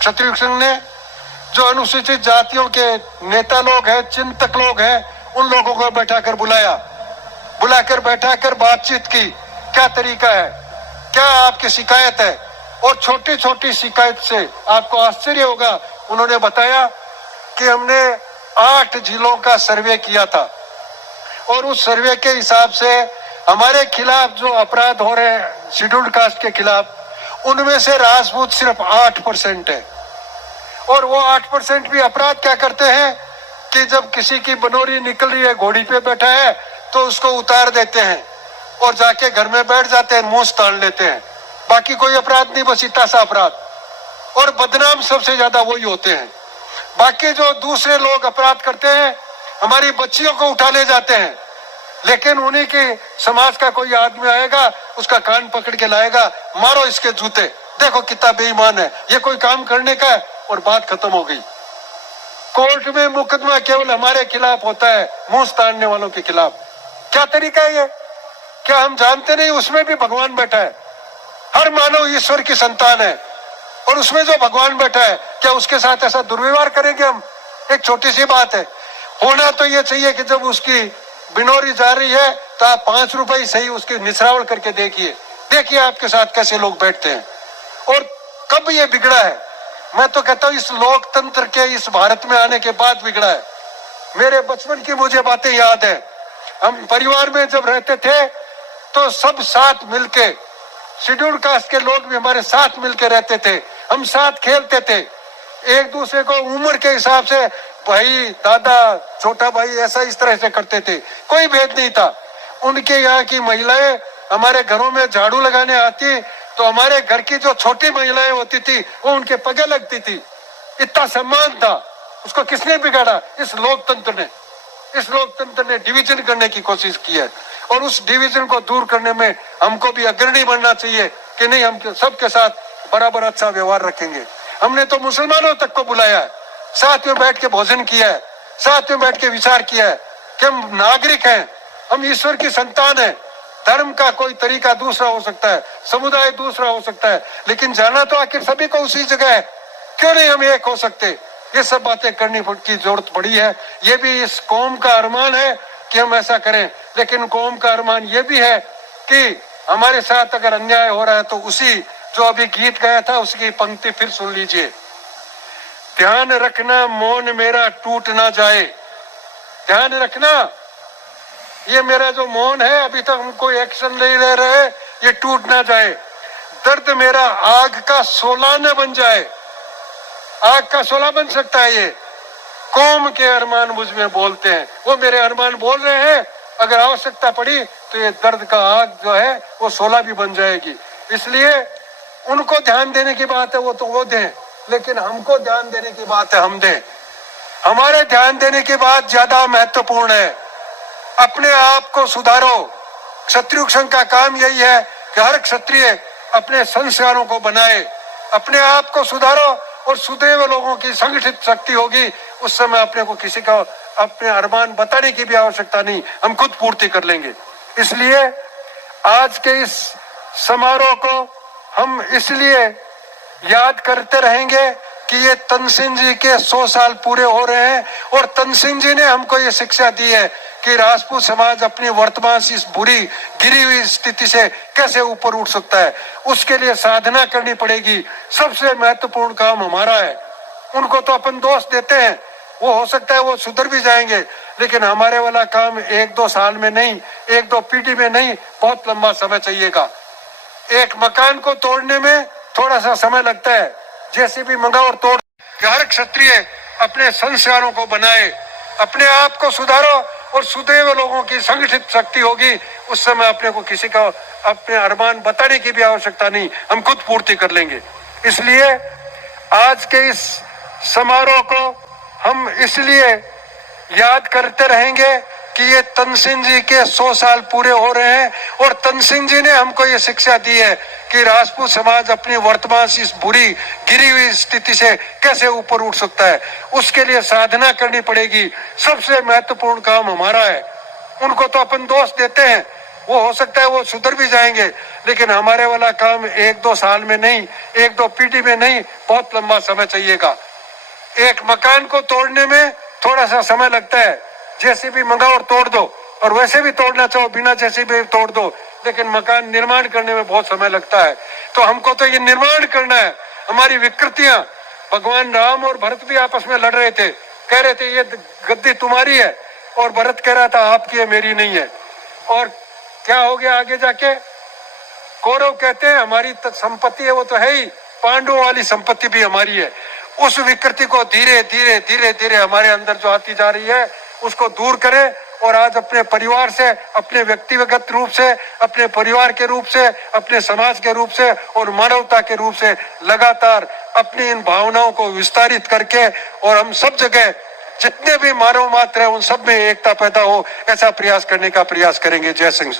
क्षत्रिय संघ ने जो अनुसूचित जातियों के नेता लोग हैं, चिंतक लोग हैं, उन लोगों को बैठाकर बातचीत की। क्या तरीका है, क्या आपकी शिकायत है? और छोटी छोटी शिकायत से आपको आश्चर्य होगा, उन्होंने बताया कि हमने 8 जिलों का सर्वे किया था और उस सर्वे के हिसाब से हमारे खिलाफ जो अपराध हो रहे हैं शेड्यूल्ड कास्ट के खिलाफ, उनमें से राजपूत सिर्फ 8% है। और वो 8% भी अपराध क्या करते हैं कि जब किसी की बनोरी निकल रही है, घोड़ी पे बैठा है, तो उसको उतार देते हैं और जाके घर में बैठ जाते हैं, मुंह तान लेते हैं। बाकी कोई अपराध नहीं, बस इतना सा अपराध। और बदनाम सबसे ज्यादा वही होते हैं। बाकी जो दूसरे लोग अपराध करते हैं, हमारी बच्चियों को उठा ले जाते हैं, लेकिन उन्हीं की समाज का कोई आदमी आएगा, उसका कान पकड़ के लाएगा, मारो इसके जूते, देखो कितना बेईमान है, ये कोई काम करने का है, और बात खत्म हो गई। कोर्ट में मुकदमा केवल हमारे खिलाफ होता है, मुंह ताड़ने वालों के खिलाफ। क्या तरीका है ये? क्या हम जानते नहीं उसमें भी भगवान बैठा है? हर मानव ईश्वर की संतान है और उसमें जो भगवान बैठा है, क्या उसके साथ ऐसा दुर्व्यवहार करेंगे हम? एक छोटी सी बात है। होना तो ये चाहिए कि जब उसकी बिनोरी जा रही है तो आप 5 रुपए सही उसकी निसरावल करके देखिए आपके साथ कैसे लोग बैठते हैं। और कब ये बिगड़ा है? मैं तो कहता हूँ इस लोकतंत्र के इस भारत में आने के बाद बिगड़ा है। मेरे बचपन की मुझे बातें याद है। हम परिवार में जब रहते थे तो सब साथ मिलके, शेड्यूल्ड कास्ट के लोग भी हमारे साथ मिलके रहते थे, हम साथ खेलते थे, एक दूसरे को उम्र के हिसाब से भाई, दादा, छोटा भाई, ऐसा इस तरह से करते थे, कोई भेद नहीं था। उनके यहाँ की महिलाएं हमारे घरों में झाड़ू लगाने आती तो हमारे घर की जो छोटी महिलाएं होती थी वो उनके पगे लगती थी। इतना सम्मान था। उसको किसने बिगाड़ा? इस लोकतंत्र ने डिवीजन करने की कोशिश की है और उस डिवीजन को दूर करने में हमको भी अग्रणी बनना चाहिए कि नहीं, हम सबके साथ बराबर अच्छा व्यवहार रखेंगे। हमने तो मुसलमानों तक को बुलाया है, साथ में बैठ के भोजन किया है, साथ में बैठ के विचार किया है कि हम नागरिक हैं, हम ईश्वर की संतान है। धर्म का कोई तरीका दूसरा हो सकता है, समुदाय दूसरा हो सकता है, लेकिन जाना तो आखिर सभी को उसी जगह है। क्यों नहीं हम एक हो सकते? ये सब बातें करने की जरूरत पड़ी है। ये भी इस कौम का अरमान है कि हम ऐसा करें, लेकिन कौम का अरमान ये भी है कि हमारे साथ अगर अन्याय हो रहा है तो उसी जो अभी गीत गाया था उसकी पंक्ति फिर सुन लीजिए। ध्यान रखना मौन मेरा टूट ना जाए। ध्यान रखना, ये मेरा जो मौन है, अभी तक हम कोई एक्शन नहीं ले रहे, ये टूट ना जाए। दर्द मेरा आग का शोला न बन जाए। आग का शोला बन सकता है ये। कौम के अरमान मुझ में बोलते हैं, वो मेरे अरमान बोल रहे हैं। अगर आवश्यकता पड़ी तो ये दर्द का आग जो है वो शोला भी बन जाएगी। इसलिए उनको ध्यान देने की बात है वो तो वो दें, लेकिन हमको ध्यान देने की बात है हम दें। हमारे ध्यान देने की बात ज्यादा महत्वपूर्ण है। अपने आप को सुधारो। क्षत्रिय संघ का काम यही है कि हर क्षत्रिय अपने संस्कारों को बनाए, अपने आप को सुधारो, और सुधरे लोगों की संगठित शक्ति होगी। उस समय अपने को किसी का अपने अरमान बताने की भी आवश्यकता नहीं, हम खुद पूर्ति कर लेंगे। इसलिए आज के इस समारोह को हम इसलिए याद करते रहेंगे कि ये तनसेन जी के 100 साल पूरे हो रहे हैं और तनसेन जी ने हमको ये शिक्षा दी है कि राजपूत समाज अपनी वर्तमान इस बुरी गिरी हुई स्थिति से कैसे ऊपर उठ सकता है। उसके लिए साधना करनी पड़ेगी। सबसे महत्वपूर्ण काम हमारा है। उनको तो अपन दोष देते हैं, वो हो सकता है वो सुधर भी जाएंगे, लेकिन हमारे वाला काम 1-2 साल में नहीं, 1-2 पीढ़ी में नहीं, बहुत लंबा समय चाहिएगा। एक मकान को तोड़ने में थोड़ा सा समय लगता है, जेसीबी मंगाओ और तोड़। हर क्षत्रिय अपने संस्कारों को बनाए, अपने आप को सुधारो, और सुधरे लोगों की संगठित शक्ति होगी। उस समय अपने को किसी का अपने अरमान बताने की भी आवश्यकता नहीं, हम खुद पूर्ति कर लेंगे। इसलिए आज के इस समारोह को हम इसलिए याद करते रहेंगे कि ये तनसेन जी के 100 साल पूरे हो रहे हैं और तनसेन जी ने हमको ये शिक्षा दी है कि राजपूत समाज अपनी वर्तमान इस बुरी गिरी हुई स्थिति से कैसे ऊपर उठ सकता है। उसके लिए साधना करनी पड़ेगी। सबसे महत्वपूर्ण काम हमारा है। उनको तो अपन दोष देते हैं, वो हो सकता है वो सुधर भी जाएंगे, लेकिन हमारे वाला काम 1-2 साल में नहीं, 1-2 पीढ़ी में नहीं, बहुत लंबा समय चाहिएगा। एक मकान को तोड़ने में थोड़ा सा समय लगता है, जेसीबी मंगाओ और तोड़ दो, और वैसे भी तोड़ना चाहो बिना जेसीबी तोड़ दो, लेकिन मकान निर्माण करने में बहुत समय लगता है। तो हमको तो ये निर्माण करना है। हमारी विकृतियां, भगवान राम और भरत भी आपस में लड़ रहे थे, कह रहे थे ये गद्दी तुम्हारी है, और भरत कह रहा था आपकी है, मेरी नहीं है। और क्या हो गया आगे जाके? कौरव कहते हैं हमारी संपत्ति है वो तो है ही, पांडवों वाली संपत्ति भी हमारी है। उस विकृति को धीरे धीरे धीरे धीरे हमारे अंदर जो आती जा रही है उसको दूर करें, और आज अपने परिवार से, अपने व्यक्तिगत रूप से, अपने परिवार के रूप से, अपने समाज के रूप से और मानवता के रूप से लगातार अपनी इन भावनाओं को विस्तारित करके, और हम सब जगह जितने भी मानव मात्र है उन सब में एकता पैदा हो, ऐसा प्रयास करने का प्रयास करेंगे। जय सिंह।